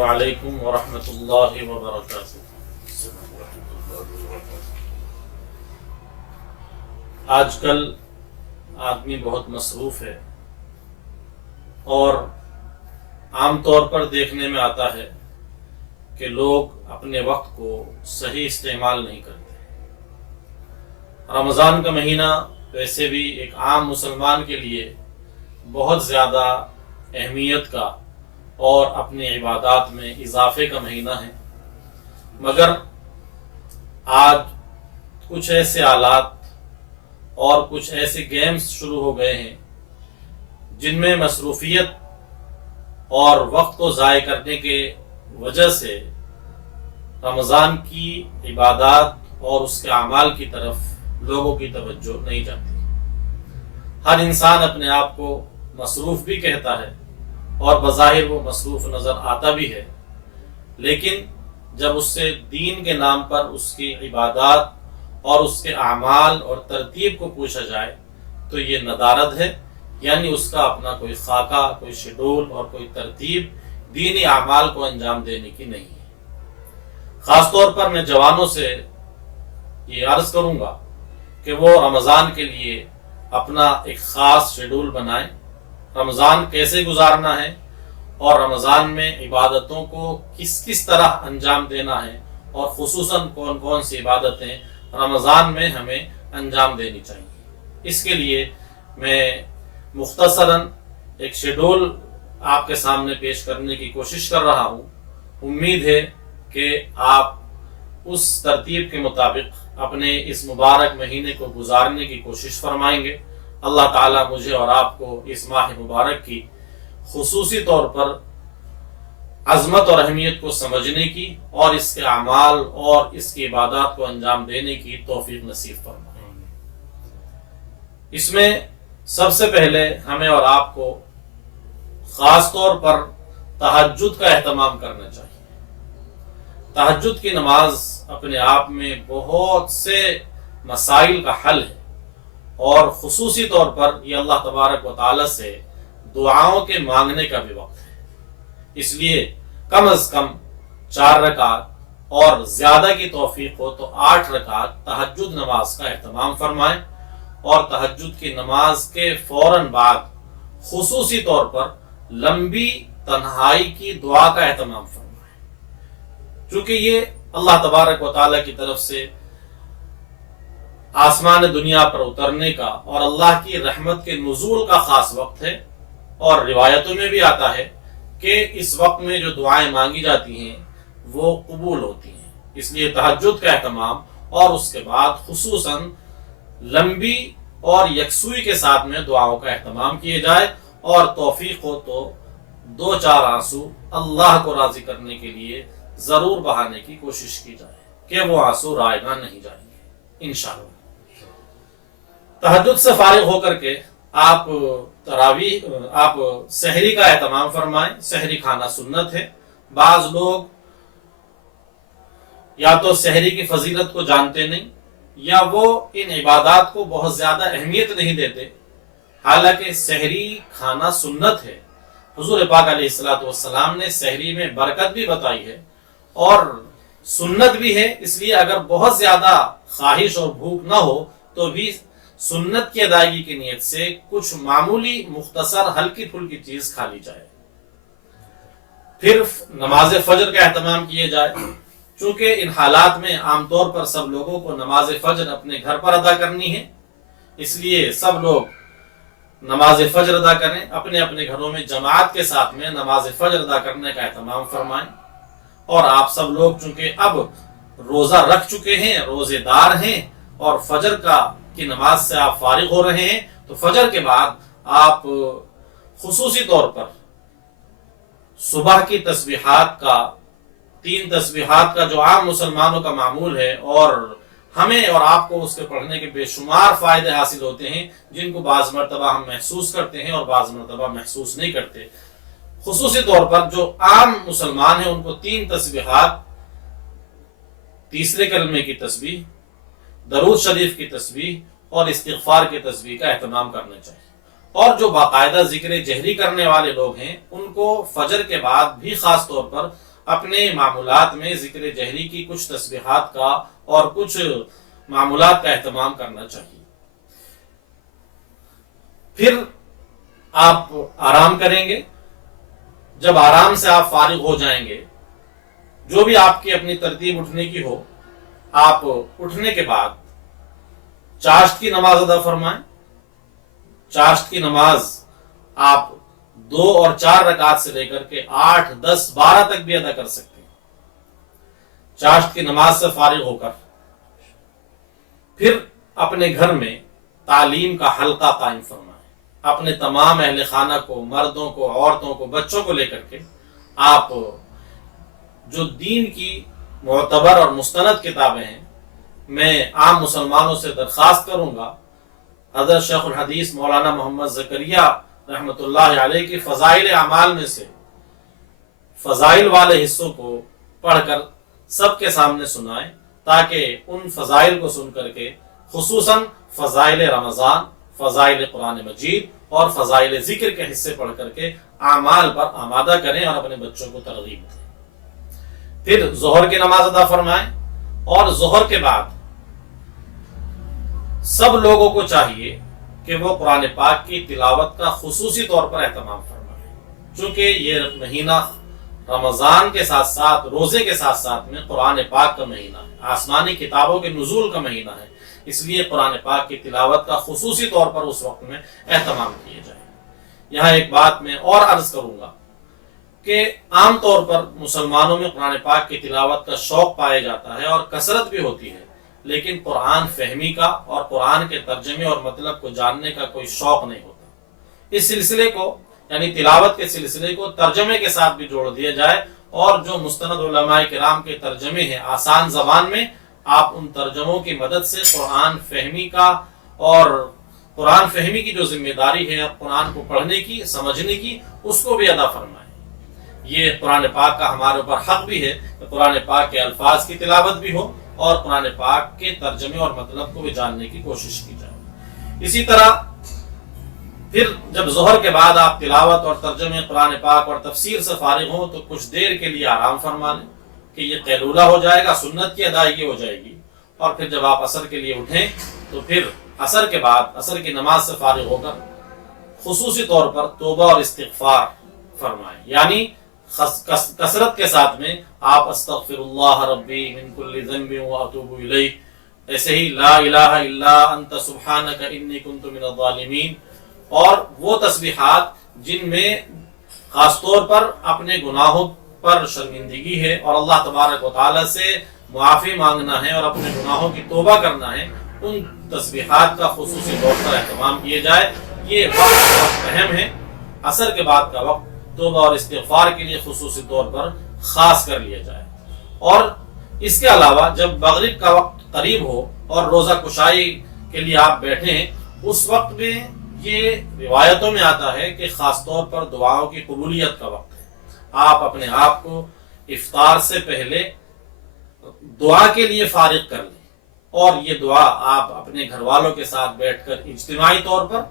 السلام علیکم ورحمۃ اللہ وبرکاتہ۔ آج کل آدمی بہت مصروف ہے اور عام طور پر دیکھنے میں آتا ہے کہ لوگ اپنے وقت کو صحیح استعمال نہیں کرتے۔ رمضان کا مہینہ ویسے بھی ایک عام مسلمان کے لیے بہت زیادہ اہمیت کا اور اپنی عبادات میں اضافے کا مہینہ ہے، مگر آج کچھ ایسے آلات اور کچھ ایسے گیمز شروع ہو گئے ہیں جن میں مصروفیت اور وقت کو ضائع کرنے کے وجہ سے رمضان کی عبادات اور اس کے اعمال کی طرف لوگوں کی توجہ نہیں جاتی۔ ہر انسان اپنے آپ کو مصروف بھی کہتا ہے اور بظاہر وہ مصروف نظر آتا بھی ہے، لیکن جب اس سے دین کے نام پر اس کی عبادات اور اس کے اعمال اور ترتیب کو پوچھا جائے تو یہ ندارت ہے، یعنی اس کا اپنا کوئی خاکہ، کوئی شیڈول اور کوئی ترتیب دینی اعمال کو انجام دینے کی نہیں ہے۔ خاص طور پر میں جوانوں سے یہ عرض کروں گا کہ وہ رمضان کے لیے اپنا ایک خاص شیڈول بنائیں، رمضان کیسے گزارنا ہے اور رمضان میں عبادتوں کو کس طرح انجام دینا ہے، اور خصوصاً کون کون سی عبادتیں رمضان میں ہمیں انجام دینی چاہیے۔ اس کے لیے میں مختصراً ایک شیڈول آپ کے سامنے پیش کرنے کی کوشش کر رہا ہوں۔ امید ہے کہ آپ اس ترتیب کے مطابق اپنے اس مبارک مہینے کو گزارنے کی کوشش فرمائیں گے۔ اللہ تعالیٰ مجھے اور آپ کو اس ماہ مبارک کی خصوصی طور پر عظمت اور اہمیت کو سمجھنے کی اور اس کے اعمال اور اس کی عبادات کو انجام دینے کی توفیق نصیب فرمائے۔ اس میں سب سے پہلے ہمیں اور آپ کو خاص طور پر تہجد کا اہتمام کرنا چاہیے۔ تہجد کی نماز اپنے آپ میں بہت سے مسائل کا حل ہے، اور خصوصی طور پر یہ اللہ تبارک و تعالی سے دعاؤں کے مانگنے کا بھی وقت ہے۔ اس لیے کم از کم 4 رکعت اور زیادہ کی توفیق ہو تو 8 رکعت تہجد نماز کا اہتمام فرمائیں، اور تہجد کی نماز کے فوراً بعد خصوصی طور پر لمبی تنہائی کی دعا کا اہتمام فرمائیں، چونکہ یہ اللہ تبارک و تعالی کی طرف سے آسمان دنیا پر اترنے کا اور اللہ کی رحمت کے نزول کا خاص وقت ہے، اور روایتوں میں بھی آتا ہے کہ اس وقت میں جو دعائیں مانگی جاتی ہیں وہ قبول ہوتی ہیں۔ اس لیے تہجد کا اہتمام اور اس کے بعد خصوصاً لمبی اور یکسوئی کے ساتھ میں دعاؤں کا اہتمام کیے جائے، اور توفیق ہو تو 2-4 آنسو اللہ کو راضی کرنے کے لیے ضرور بہانے کی کوشش کی جائے کہ وہ آنسو رائگاں نہیں جائیں گے انشاءاللہ۔ تہجد سے فارغ ہو کر کے آپ سحری کا اہتمام فرمائیں۔ سحری کھانا سنت ہے۔ بعض لوگ یا تو سحری کی فضیلت کو جانتے نہیں، یا وہ ان عبادات کو بہت زیادہ اہمیت نہیں دیتے، حالانکہ سحری کھانا سنت ہے۔ حضور پاک علیہ الصلوۃ والسلام نے سحری میں برکت بھی بتائی ہے اور سنت بھی ہے، اس لیے اگر بہت زیادہ خواہش اور بھوک نہ ہو تو بھی سنت کی ادائیگی کی نیت سے کچھ معمولی مختصر ہلکی پھلکی چیز کھا لی جائے۔ پھر نماز فجر کا اہتمام کیے جائے، چونکہ ان حالات میں عام طور پر سب لوگوں کو نماز فجر اپنے گھر پر ادا کرنی ہے، اس لیے سب لوگ نماز فجر ادا کریں، اپنے اپنے گھروں میں جماعت کے ساتھ میں نماز فجر ادا کرنے کا اہتمام فرمائیں۔ اور آپ سب لوگ چونکہ اب روزہ رکھ چکے ہیں، روزے دار ہیں، اور فجر کی نماز سے آپ فارغ ہو رہے ہیں، تو فجر کے بعد آپ خصوصی طور پر صبح کی تسبیحات کا 3 تسبیحات کا جو عام مسلمانوں کا معمول ہے، اور ہمیں اور آپ کو اس کے پڑھنے کے بے شمار فائدے حاصل ہوتے ہیں، جن کو بعض مرتبہ ہم محسوس کرتے ہیں اور بعض مرتبہ محسوس نہیں کرتے۔ خصوصی طور پر جو عام مسلمان ہیں ان کو 3 تسبیحات، تیسرے کلمے کی تسبیح، درود شریف کی تسبیح اور استغفار کی تسبیح کا اہتمام کرنا چاہیے۔ اور جو باقاعدہ ذکر جہری کرنے والے لوگ ہیں ان کو فجر کے بعد بھی خاص طور پر اپنے معمولات میں ذکر جہری کی کچھ تسبیحات کا اور کچھ معمولات کا اہتمام کرنا چاہیے۔ پھر آپ آرام کریں گے۔ جب آرام سے آپ فارغ ہو جائیں گے، جو بھی آپ کی اپنی ترتیب اٹھنے کی ہو، آپ اٹھنے کے بعد چاشت کی نماز ادا فرمائیں۔ چاشت کی نماز آپ 2 اور 4 رکعت سے لے کر کے 8، 10، 12 تک بھی ادا کر سکتے ہیں۔ چاشت کی نماز سے فارغ ہو کر پھر اپنے گھر میں تعلیم کا حلقہ قائم فرمائیں۔ اپنے تمام اہل خانہ کو، مردوں کو، عورتوں کو، بچوں کو لے کر کے آپ جو دین کی معتبر اور مستند کتابیں ہیں، میں عام مسلمانوں سے درخواست کروں گا، حضرت شیخ الحدیث مولانا محمد زکریا رحمۃ اللہ علیہ کی فضائل اعمال میں سے فضائل والے حصوں کو پڑھ کر سب کے سامنے سنائیں، تاکہ ان فضائل کو سن کر کے خصوصاً فضائل رمضان، فضائل قرآن مجید اور فضائل ذکر کے حصے پڑھ کر کے اعمال پر آمادہ کریں اور اپنے بچوں کو ترغیب دیں۔ پھر ظہر کی نماز ادا فرمائیں، اور ظہر کے بعد سب لوگوں کو چاہیے کہ وہ قرآن پاک کی تلاوت کا خصوصی طور پر اہتمام فرمائیں، چونکہ یہ مہینہ رمضان کے ساتھ ساتھ، روزے کے ساتھ ساتھ میں قرآن پاک کا مہینہ ہے، آسمانی کتابوں کے نزول کا مہینہ ہے، اس لیے قرآن پاک کی تلاوت کا خصوصی طور پر اس وقت میں اہتمام کیا جائے۔ یہاں ایک بات میں اور عرض کروں گا کہ عام طور پر مسلمانوں میں قرآن پاک کی تلاوت کا شوق پایا جاتا ہے اور کثرت بھی ہوتی ہے، لیکن قرآن فہمی کا اور قرآن کے ترجمے اور مطلب کو جاننے کا کوئی شوق نہیں ہوتا۔ اس سلسلے کو، یعنی تلاوت کے سلسلے کو ترجمے کے ساتھ بھی جوڑ دیا جائے، اور جو مستند علماء کرام کے ترجمے ہیں آسان زبان میں، آپ ان ترجموں کی مدد سے قرآن فہمی کا اور قرآن فہمی کی جو ذمہ داری ہے قرآن کو پڑھنے کی، سمجھنے کی، اس کو بھی ادا فرمائیں۔ یہ قرآن پاک کا ہمارے اوپر حق بھی ہے کہ قرآن پاک کے الفاظ کی تلاوت بھی ہو اور قرآن پاک کے ترجمے اور مطلب کو بھی جاننے کی کوشش کی جائے۔ اسی طرح پھر جب ظہر کے بعد آپ تلاوت اور ترجمے قرآن پاک اور تفسیر سے فارغ ہوں تو کچھ دیر کے لیے آرام فرما لیں کہ یہ قیلولہ ہو جائے گا، سنت کی ادائیگی ہو جائے گی، اور پھر جب آپ عصر کے لیے اٹھیں تو پھر عصر کے بعد عصر کی نماز سے فارغ ہو کر خصوصی طور پر توبہ اور استغفار فرمائیں، یعنی کثرت کے ساتھ میں آپ استغفر اللہ ربی من کل ذنب واتوب الیہ، ایسے ہی لا الہ الا انت سبحانک انی کنت من الظالمین، اور وہ تسبیحات جن میں خاص طور پر اپنے گناہوں پر شرمندگی ہے اور اللہ تبارک و تعالی سے معافی مانگنا ہے اور اپنے گناہوں کی توبہ کرنا ہے، ان تسبیحات کا خصوصی طور پر اہتمام کیا جائے۔ یہ وقت بہت اہم ہے، عصر کے بعد کا وقت توبہ اور استغفار کے لیے خصوصی طور پر خاص کر لیا جائے۔ اور اس کے علاوہ جب مغرب کا وقت قریب ہو اور روزہ کشائی کے لیے آپ بیٹھے ہیں، اس وقت میں یہ روایتوں میں آتا ہے کہ خاص طور پر دعاؤں کی قبولیت کا وقت ہے۔ آپ اپنے آپ کو افطار سے پہلے دعا کے لیے فارغ کر لیں، اور یہ دعا آپ اپنے گھر والوں کے ساتھ بیٹھ کر اجتماعی طور پر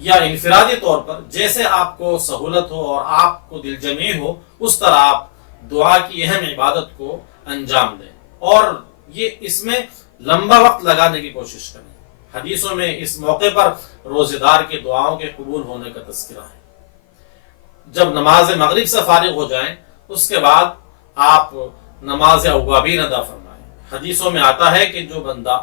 یا انفرادی طور پر جیسے آپ کو سہولت ہو اور آپ کو دل جمعی ہو، اس طرح آپ دعا کی اہم عبادت کو انجام دیں، اور یہ اس میں لمبا وقت لگانے کی کوشش کریں۔ حدیثوں میں اس موقع پر روزے دار کے دعاؤں کے قبول ہونے کا تذکرہ ہے۔ جب نماز مغرب سے فارغ ہو جائیں اس کے بعد آپ نماز اوابین ادا فرمائیں۔ حدیثوں میں آتا ہے کہ جو بندہ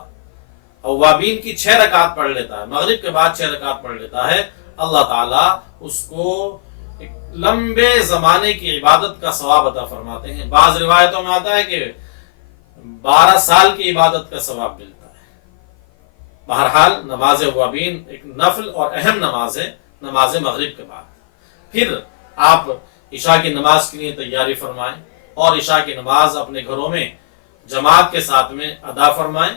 اوابین کی 6 رکعت پڑھ لیتا ہے، مغرب کے بعد 6 رکعت پڑھ لیتا ہے، اللہ تعالیٰ اس کو ایک لمبے زمانے کی عبادت کا ثواب عطا فرماتے ہیں۔ بعض روایتوں میں آتا ہے کہ 12 سال کی عبادت کا ثواب ملتا ہے۔ بہرحال نماز اوابین ایک نفل اور اہم نماز ہے نماز مغرب کے بعد۔ پھر آپ عشاء کی نماز کے لیے تیاری فرمائیں، اور عشاء کی نماز اپنے گھروں میں جماعت کے ساتھ میں ادا فرمائیں۔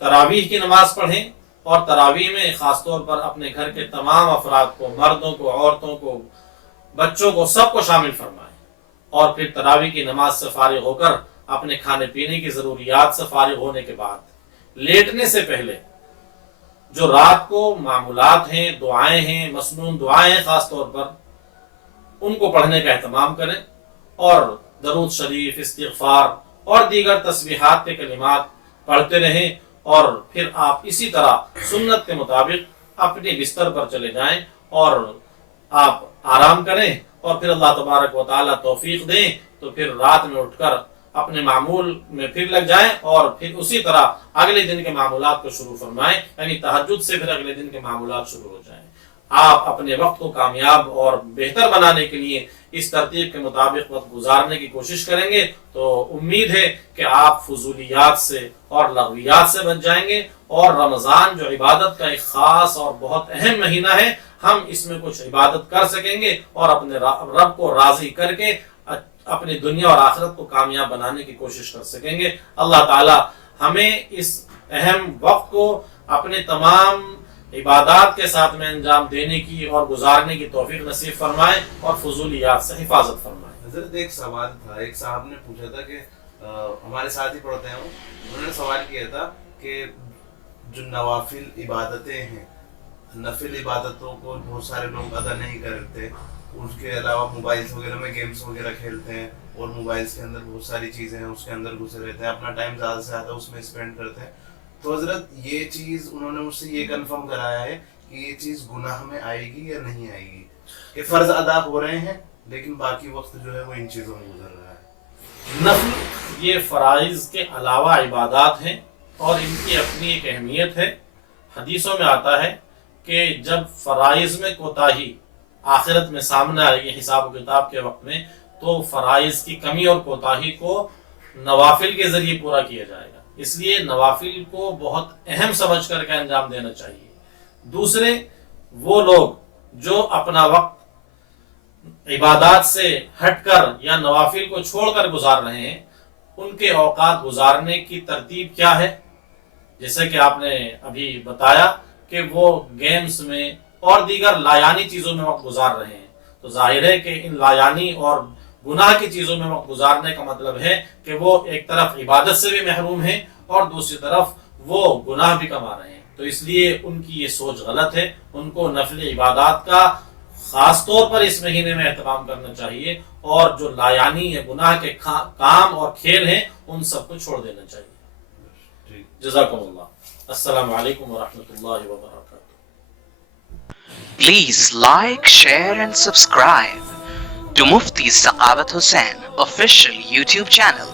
تراویح کی نماز پڑھیں، اور تراویح میں خاص طور پر اپنے گھر کے تمام افراد کو، مردوں کو، عورتوں کو، بچوں کو، سب کو شامل فرمائیں، اور پھر تراویح کی نماز سے فارغ ہو کر اپنے کھانے پینے کی ضروریات سے فارغ ہونے کے بعد لیٹنے سے پہلے جو رات کو معمولات ہیں، دعائیں ہیں، مسنون دعائیں ہیں، خاص طور پر ان کو پڑھنے کا اہتمام کریں، اور درود شریف، استغفار اور دیگر تسبیحات کے کلمات پڑھتے رہیں، اور پھر آپ اسی طرح سنت کے مطابق اپنے بستر پر چلے جائیں اور آپ آرام کریں، اور پھر اللہ تبارک و تعالیٰ توفیق دیں تو پھر رات میں اٹھ کر اپنے معمول میں پھر لگ جائیں، اور پھر اسی طرح اگلے دن کے معمولات کو شروع فرمائیں، یعنی تہجد سے پھر اگلے دن کے معمولات شروع ہو جائیں۔ آپ اپنے وقت کو کامیاب اور بہتر بنانے کے لیے اس ترتیب کے مطابق وقت گزارنے کی کوشش کریں گے تو امید ہے کہ آپ فضولیات سے اور لغویات سے بچ جائیں گے، اور رمضان جو عبادت کا ایک خاص اور بہت اہم مہینہ ہے، ہم اس میں کچھ عبادت کر سکیں گے اور اپنے رب کو راضی کر کے اپنی دنیا اور آخرت کو کامیاب بنانے کی کوشش کر سکیں گے۔ اللہ تعالی ہمیں اس اہم وقت کو اپنے تمام عبادات کے ساتھ میں انجام دینے کی اور گزارنے کی توفیق نصیب فرمائے اور فضولیات سے حفاظت فرمائے۔ حضرت ایک سوال تھا، ایک صاحب نے پوچھا تھا کہ ہمارے ساتھ ہی پڑھتے ہیں، انہوں نے سوال کیا تھا کہ جو نوافل عبادتیں ہیں، نفل عبادتوں کو بہت سارے لوگ ادا نہیں کرتے، اس کے علاوہ موبائلز وغیرہ میں گیمز وغیرہ کھیلتے ہیں، اور موبائلز کے اندر بہت ساری چیزیں ہیں، اس کے اندر گھسے رہتے ہیں، اپنا ٹائم زیادہ سے زیادہ اس میں اسپینڈ کرتے ہیں۔ تو حضرت یہ چیز انہوں نے مجھ سے یہ کنفرم کرایا ہے کہ یہ چیز گناہ میں آئے گی یا نہیں آئے گی، کہ فرض ادا ہو رہے ہیں لیکن باقی وقت جو ہے وہ ان چیزوں میں گزر رہا ہے۔ نفل یہ فرائض کے علاوہ عبادات ہیں اور ان کی اپنی ایک اہمیت ہے۔ حدیثوں میں آتا ہے کہ جب فرائض میں کوتاہی آخرت میں سامنے آئے گی حساب و کتاب کے وقت میں، تو فرائض کی کمی اور کوتاہی کو نوافل کے ذریعے پورا کیا جائے گا، اس لیے نوافل کو بہت اہم سمجھ کر کے انجام دینا چاہیے۔ دوسرے وہ لوگ جو اپنا وقت عبادات سے ہٹ کر یا نوافل کو چھوڑ کر گزار رہے ہیں، ان کے اوقات گزارنے کی ترتیب کیا ہے؟ جیسے کہ آپ نے ابھی بتایا کہ وہ گیمز میں اور دیگر لایانی چیزوں میں وقت گزار رہے ہیں، تو ظاہر ہے کہ ان لایانی اور گناہ کی چیزوں میں وقت گزارنے کا مطلب ہے کہ وہ ایک طرف عبادت سے بھی محروم ہیں اور دوسری طرف وہ گناہ بھی کما رہے ہیں، تو اس لیے ان کی یہ سوچ غلط ہے۔ ان کو نفل عبادات کا خاص طور پر اس مہینے میں اہتمام کرنا چاہیے، اور جو لایانی یا گناہ کے کام اور کھیل ہیں ان سب کو چھوڑ دینا چاہیے۔ جزاکم اللہ۔ السلام علیکم ورحمۃ اللہ وبرکاتہ۔ Please like, share and subscribe to Mufti Saqabat Hussain official YouTube channel.